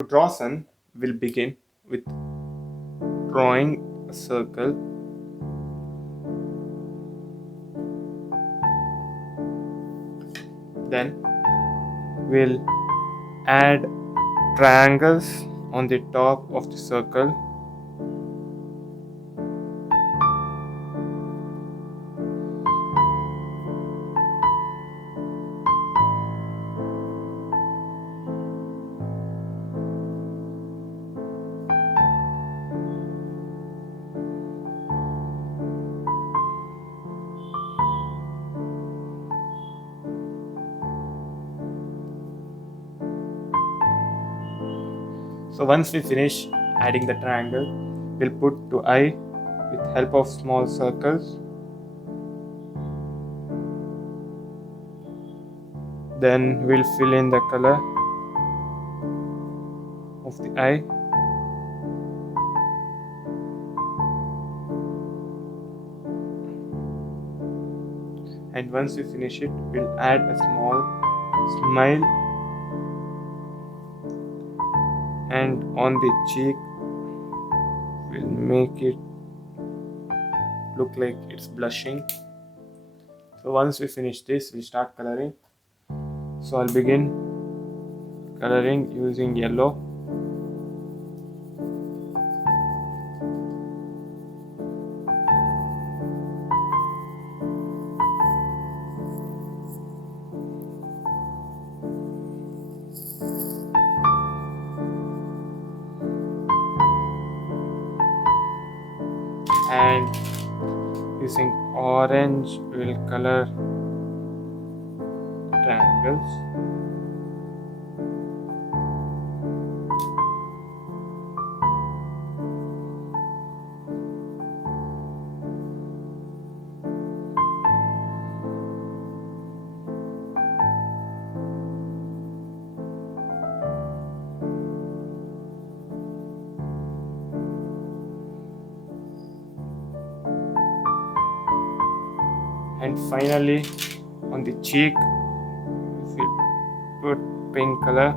To draw sun, we'll begin with drawing a circle. Then we'll add triangles on the top of the circle. So once we finish adding the triangle, we'll put to eye with help of small circles. Then we'll fill in the color of the eye. And once we finish it, we'll add a small smile, and on the cheek we'll make it look like it's blushing. So once we finish this, we'll start coloring. So I'll begin coloring using yellow. And using orange, we'll color triangles. And finally, on the cheek, we'll put pink color.